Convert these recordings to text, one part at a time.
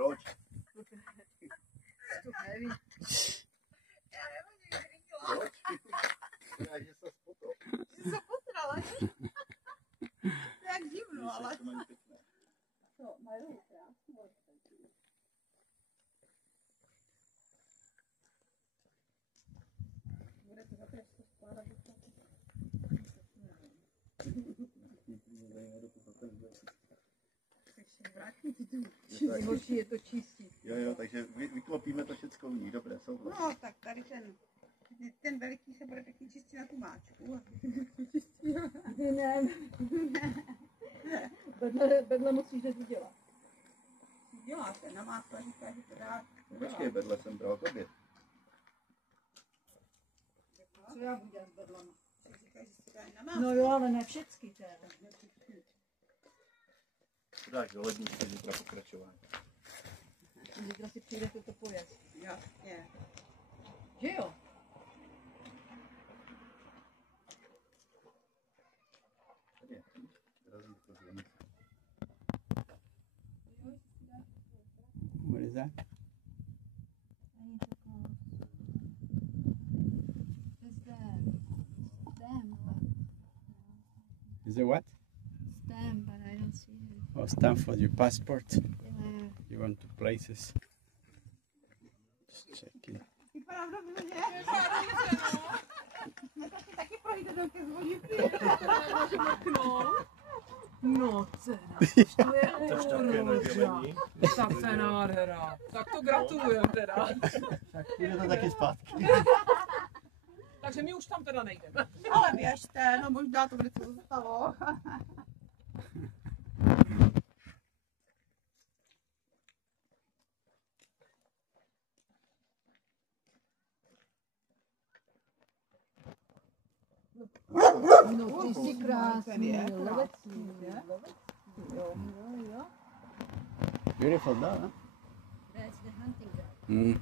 Proč? To nevím. Já nevím, že říkala. Proč? Já, že se spotil. Že se potrala, že? To je jak divno, ale... To mají pěkné. To mají krásnou. Bude to za to skládat do toho. Nejhorší je to čistit. Jo, takže vyklopíme to všecko u ní, dobré, souhlas. No, tak tady ten veliký se bude pěkně čistit na tu máčku. Ne. Bedle musíš hned udělat. Děláte, na máčku říká, že to dá. Počkej, bedle jsem bral k oběd. Co já budu dělat s bedlama? Říká, že se dá na máčku. No jo, ale ne všecky teda. To dáš do ledničky, zítra pokračování. Zítra si přijdete to pojet. Jasně. Že jo? What is that? I need to call. Is the stamp? Is it what? Stamp, but I don't see it. Oh, stamp for your passport. Yeah. You want to places. Just checking. Vypadá dobře, že? Taky projde do těch vodíky. No, cena. To je úroda. Tak to je nádhera. Tak to gratulujem teda. Tak půjdete taky zpátky. Takže my už tam teda nejdeme. Ale běžte, no možná to bude co zůstalo. No ty jsi krásný, levecký, ne? Jo. Beautiful dog, huh? That's the hunting dog. Mm.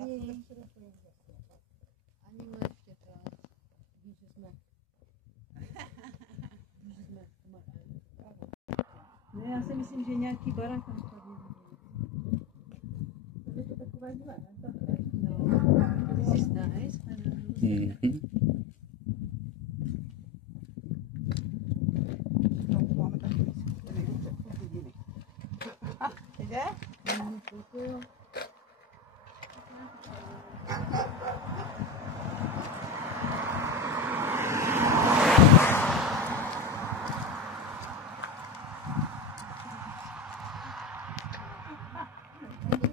Ani mu ještě to. Víš, že jsme. Ne, já si myslím, že nějaký barák tam spadl. To je to takové zlé, ne? No, this is nice. Mm-hmm. Máme taky vidiny. Jde? Děkuju.